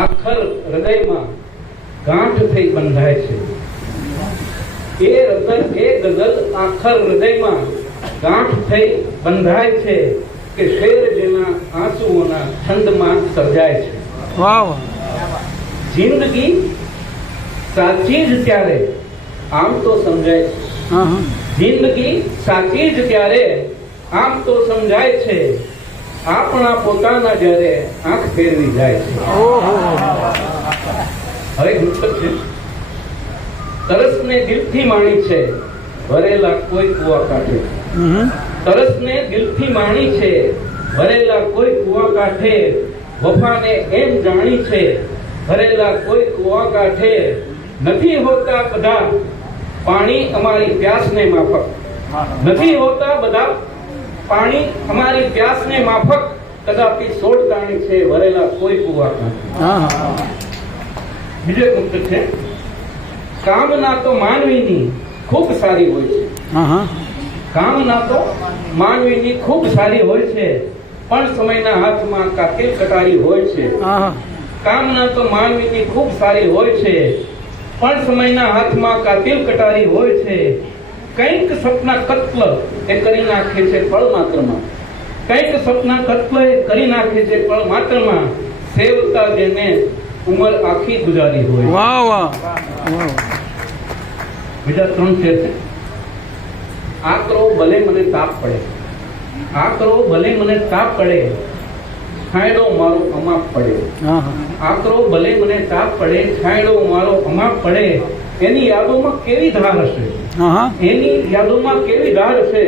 આખર હૃદયમાં ગાંઠ થઈ બંધાય છે. એ ગઝલ આખર હૃદયમાં ગાંઠ થઈ બંધાય છે કે શેર જેના આંસુઓના છંદમાં સર્જાય છે. વાહ. જિંદગી સાચી જ ત્યારે આમ તો સમજાય છે. જિંદગી સાચી જ ત્યારે આમ તો સમજાય છે, આપણા પોતાના જ્યારે આંખ ફેરવી જાય છે. હવે ગુપ્ત છે. તરસને દિલથી માણી છે, ભરેલા કોઈ કુવા કાંઠે. તરસને દિલથી માણી છે, ભરેલા કોઈ કુવા કાંઠે. વફાને એમ જાણી છે, ભરેલા કોઈ કુવા કાંઠે. નથી હોતા બધા પાણી અમારી પ્યાસને માફક. નથી હોતા બધા પાણી અમારી પ્યાસને માફક. કદાપી સોળ તાણી છે, ભરેલા કોઈ કુવા કાંઠે. બીજો મુક્ત છે. કામના તો માનવીની ખૂબ સારી હોય છે. કામના તો માનવીની ખૂબ સારી હોય છે, પણ સમયના હાથમાં કાતિલ કટારી હોય છે. કામના તો માનવીની ખૂબ સારી હોય છે, પણ સમયના હાથમાં કાતિલ કટારી હોય છે. કંઈક સપના કત્લ એ કરી નાખે છે પળ માત્રમાં. કંઈક સપના કત્લ એ કરી નાખે છે પળ માત્રમાં. સેવતા જેને ઉંમર આખી ગુજારી હોય. વાહ વાહ. બીજા ત્રણ છે. આકરો ભલે મને તાપ પડે. આકરો ભલે મને તાપ પડે, છાંયડો મારો અમાપ પડે. આકરો ભલે મને તાપ પડે, છાંયડો મારો અમાપ પડે. એની યાદોમાં કેવી ધાર હશે. એની યાદોમાં કેવી ધાર હશે.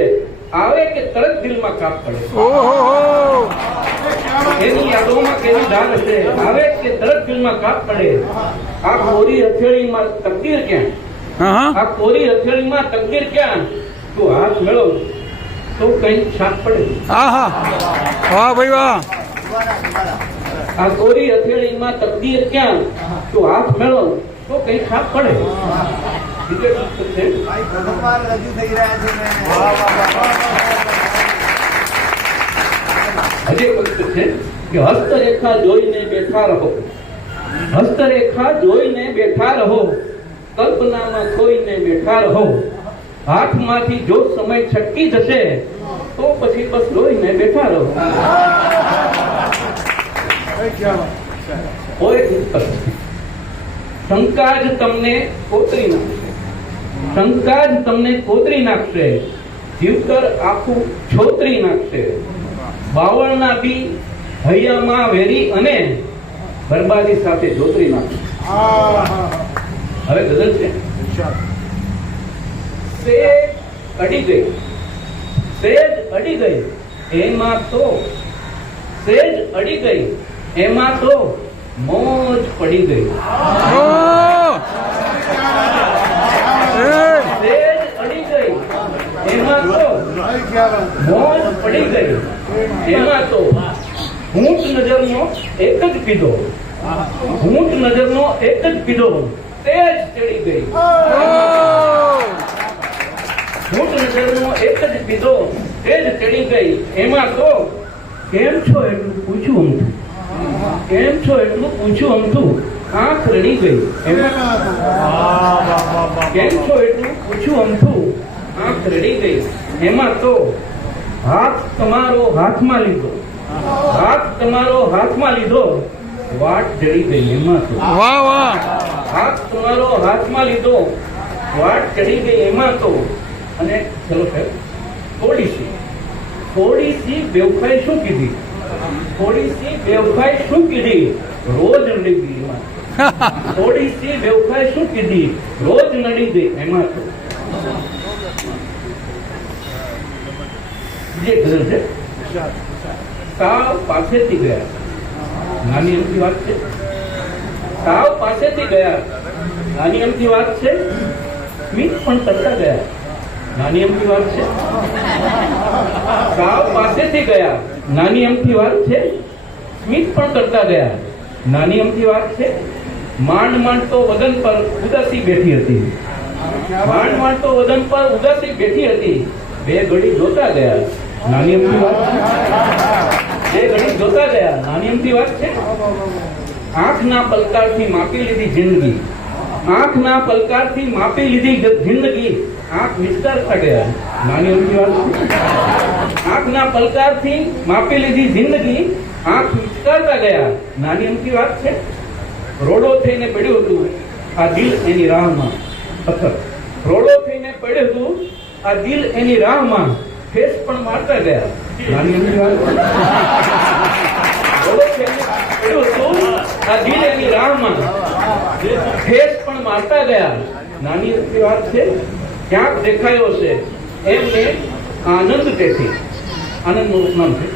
આવે કે તરત દિલમાં કાપ પડે. એની યાદોમાં કેવી ધાર હશે. આવે કે તરત દિલમાં કાપ પડે. આ કોરી હથેળીમાં તકદીર ક્યાં. આ કોરી હથેળીમાં તકદીર ક્યાં. તું હાથ મેળવ તો કઈ છાપ પડે. વાહ ભાઈ વાહ. આ કોરી હથેળીમાં તકદીર ક્યાં. તું હાથ મેળવ તો કઈ છાપ પડે. હજી વખત છે કે હસ્તરેખા જોઈને બેઠા રહો. હસ્તરેખા જોઈને બેઠા રહો. કલ્પનામાં ખોઈને બેઠા રહો. હાથમાંથી જો સમય છટકી જશે તો પછી બસ રોઈને બેઠા રહો. શંકા જ તમને કોતરી નાખશે. શંકા જ તમને કોતરી નાખશે. જીવતર આખું છોતરી નાખશે. બાવળના બી હૈયામાં વેરી અને બરબાદી સાથે જોતરી નાખશે. હવે ગઝલ છે. સેજ અડી ગઈ. સેજ અડી ગઈ એમાં તો. સેજ અડી ગઈ એમાં તો મોજ પડી ગઈ. સેજ અડી ગઈ એમાં તો મોજ પડી ગઈ. એમાં તો હૂંટ નજરનો એક જ પીધો. હૂંટ નજરનો એક જ પીધો. તેજ ચડી ગઈ. હૂંટ નજરનો એક જ પીધો. તેજ ચડી ગઈ. એમાં તો કેમ છો એટલું પૂછ્યું અમથું. કેમ છો એટલું પૂછ્યું અમથું. આંખ રડી ગઈ. કેમ છો એટલું પૂછ્યું અમથું. આંખ રડી ગઈ. એમાં તો હાથ તમારો હાથમાં લીધો. હાથ તમારો હાથમાં લીધો. વાટ જડી ગઈ. એમાં તો વાહ વાહ. હાથ તમારો હાથમાં લીધો. વાટ ચડી ગઈ. એમાં તો. અને ચલો સાહેબ થોડી સી બેવફાઈ શું કીધી. થોડી સી બેવફાઈ શું કીધી. રોજ નડી ગઈ. એમાં થોડી સી બેવફાઈ શું કીધી. રોજ નડી ગઈ. એમાં તો જે ગઝલ છે. સાવ પાસેથી ગયા. નાની અમથી વાત છે. સાવ પાસેથી ગયા. નાની અમથી વાત છે. સ્મિત પણ કરતા ગયા. નાની અમથી વાત છે. સાવ પાસેથી ગયા. નાની અમથી વાત છે. સ્મિત પણ કરતા ગયા. નાની અમથી વાત છે. માંડ માંડ તો વદન પર ઉદાસી બેઠી હતી. માંડ માંડ તો વદન પર ઉદાસી બેઠી હતી. બે ઘડી જોતા ગયા. નાની અમથી વાત છે. બે ઘડી જોતા ગયા. નાની અમથી વાત છે. આંખના પલકારથી માપી લીધી જિંદગી, આંખના પલકારથી માપી લીધી જિંદગી, આંખ વિસ્તારતા ગયા. નાની અમથી વાત. આંખના પલકારથી માપી લીધી જિંદગી, આંખ વિસ્તારતા ગયા. નાની અમથી વાત છે. રોડો થઈને પડ્યું હતું આ દિલ એની રાહમાં. પથ્થર રોડો થઈને પડ્યું હતું આ દિલ એની રાહમાં, ફેસ પણ મારતા ગયા. નાની અમથી વાત. રોડો થઈને પડ્યું હતું આ દિલ એની રાહમાં, ફેસ પણ મારતા ગયા. નાની અમથી વાત છે. ક્યાંક દેખાયો છે એમને આનંદ તેથી, આનંદનું ઉપનામ છે.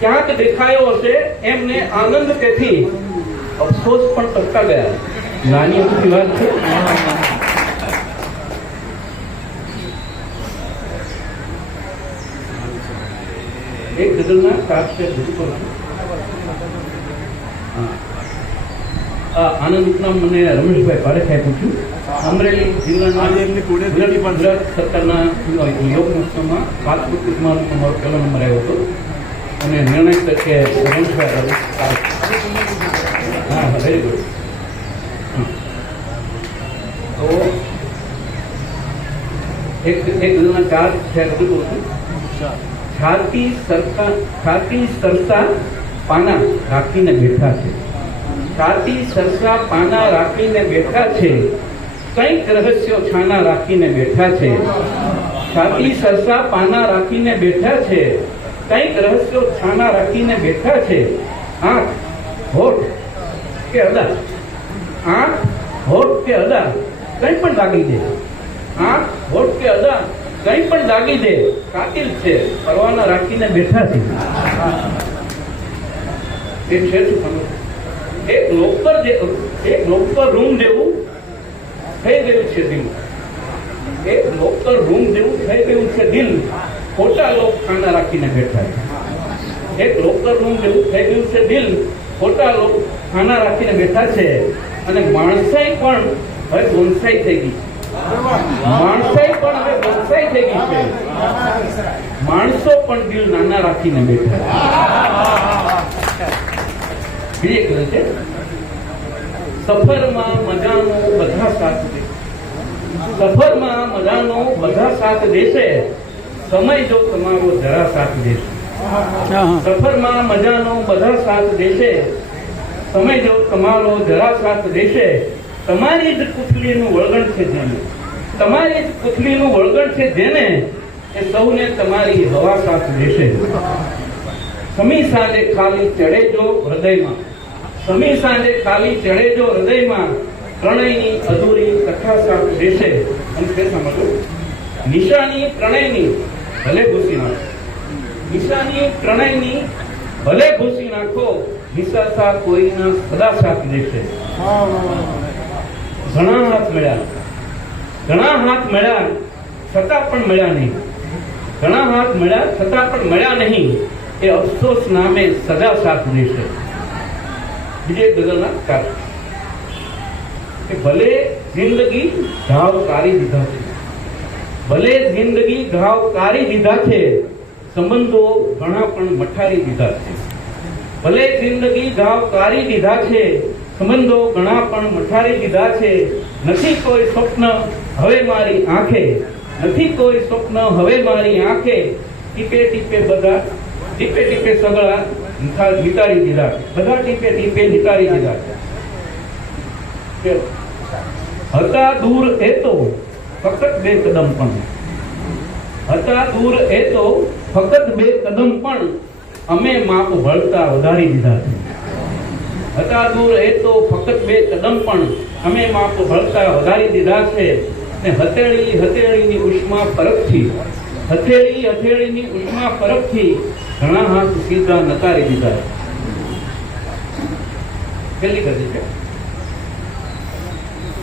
ક્યાંક દેખાયો હશે એમને આનંદ તેથી, અફસોસ પણ કરતા ગયા. નાની અમથી વાત છે. એક ગઝલના કાપ છે રજૂ કરું છું. આનંદ ઉપનામ મને રમેશભાઈ પારેખાએ પૂછ્યું. અમરેલી જિલ્લાના ગુજરાત સરકારના યોગ મહોત્સવમાં પાસપોર્ટ કુટુંબમાં મારો પહેલો નંબર આવ્યો હતો અને નિર્ણય તરીકે રમેશભાઈ. હા, વેરી ગુડ. તો એક ગઝલના ચાર છે રજૂ કરું છું. છાતી સરસા પાના રાખીને બેઠા છે, છાતી સરસા પાના રાખીને બેઠા છે, કંઈક રહસ્યો છાના રાખીને બેઠા છે. છાતી સરસા પાના રાખીને બેઠા છે, કંઈક રહસ્યો છાના રાખીને બેઠા છે. આંખ હોઠ કે અદા, આંખ હોઠ કે અદા કંઈ પણ દાગી દે, આંખ હોઠ કે અદા કંઈ પણ દાગી દે, કાતિલ છે પરવાના રાખીને બેઠા છે. એક છે એક લોકર રૂમ જેવું થઈ ગયું છે દિલ, એક લોકર રૂમ જેવું થઈ ગયું છે દિલ, ખોટા લોક ખાના રાખીને બેઠા છે. એક લોકર રૂમ જેવું થઈ ગયું છે દિલ, ખોટા લોક ખાના રાખીને બેઠા છે. અને માણસાઈ પણ હવે બોનસાઈ થઈ ગઈ, માણસાઈ પણ હવે બોનસાઈ થઈ ગઈ છે. માણસો પણ દિલ નાના રાખીને બેઠા છે. બીજી એક છે, સફરમાં મજાનો બધા સાથ દે, સફરમાં મજાનો બધા સાથ દેશે, સમય જો તમારો જરા સાથ દેશે. સફરમાં મજાનો બધા સાથ દેશે, સમય જો તમારો જરા સાથ દેશે. તમારી જ કુથલીનું વળગણ છે જેને, તમારી જ કુથલીનું વળગણ છે જેને, એ સૌને તમારી હવા સાથ દેશે. સમી સાંજે ખાલી ચડે જો હૃદયમાં, સમી સાંજે ખાલી ચડે જો હૃદયમાં, પ્રણયની અધૂરી કથા સાથ દેશે. અને તે સમજો, નિશાની પ્રણયની ભલે ભૂસી નાખો, નિશાની પ્રણયની ભલે ભૂસી નાખો, નિશાસા કોઈના સદા સાથ દેશે. ઘણા હાથ મળ્યા, ઘણા હાથ મળ્યા છતાં પણ મળ્યા નહીં, ઘણા હાથ મળ્યા છતાં પણ મળ્યા નહીં, એ અફસોસ નામે સદા સાથ દેશે. બીજે ગઝલના કાર કે ભલે જિંદગી ઘાવ કાઢી દીધા છે, ભલે જિંદગી ઘાવ કાઢી દીધા છે, સંબંધો ઘણા પણ મઠારી દીધા છે. ભલે જિંદગી ઘાવ કાઢી દીધા છે, સંબંધો ઘણા પણ મઠારી દીધા છે. નથી કોઈ સ્વપ્ન હવે મારી આંખે, નથી કોઈ સ્વપ્ન હવે મારી આંખે, ટીપે ટીપે બધા, ટીપે ટીપે સગળા નિતારી દીધા, બધા ટીપે ટીપે નિતારી દીધા. હતા દૂર એ તો ફક્ત બે કદમ પણ, હતા દૂર એ તો ફક્ત બે કદમ પણ, અમે માપ ભળતા વધારી દીધા છે. હતા દૂર એ તો ફક્ત બે કદમ પણ, અમે માપ ભળતા વધારી દીધા છે. ને હથેળી હથેળીની ઉષ્મા પરખથી, હથેળી હથેળીની ઉષ્મા પરખથી, ઘણા હાથ સીધા નકારી દીધા. છેલ્લી કદી છે,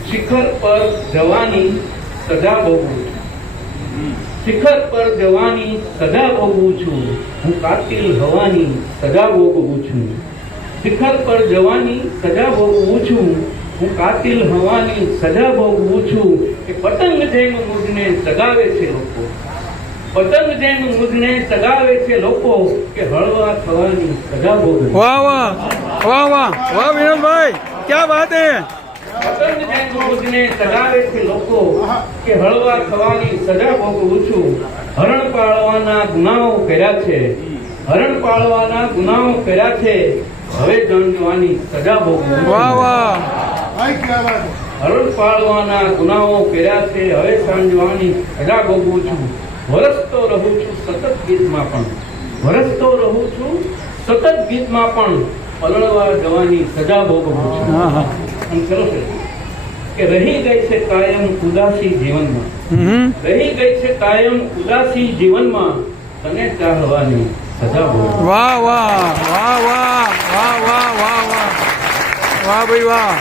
શિખર પર જવાની સજા ભોગવું છું, શિખર પર જવાની સજા ભોગવું છું, હું કાતિલ હવાની સજા ભોગવું છું. શિખર પર જવાની સજા ભોગવું છું, હું કાતિલ હવાની સજા ભોગવું છું. એ પતંગ જેમ મુજને જગાવે છે લોકો, પતંગ જેમ મુજને ચગાવે છે લોકો કે હળવા થવાની સજા ભોગવે. વાહ વાહ વાહ વાહ વાહ વિનોદભાઈ ક્યાં વાત હે પતંગ જેમ મુજને ચગાવે છે લોકો કે હળવા થવાની સજા ભોગવું છું. હરણ પાળવાના ગુનાઓ કર્યા છે, હરણ પાળવાના ગુનાઓ કર્યા છે, હવે જાણવાની સજા ભોગવું છું. વાહ વાહ હરણ પાળવાના ગુનાઓ કર્યા છે, હવે સાંજવાની સજા ભોગવું છું. વરસતો રહું છું સતત ગીતમાં પણ, વરસતો રહું છું સતત ગીતમાં પણ, પલળવા જવાની સજા ભોગવું છું. હા હા અને ચલો છે કે રહી ગઈ છે કાયમ ઉદાસી જીવનમાં, રહી ગઈ છે કાયમ ઉદાસી જીવનમાં, તને ચાહવાની સજા ભોગવું. વાહ વાહ વાહ વાહ વાહ વાહ વાહ વાહ વાહ ભાઈ વાહ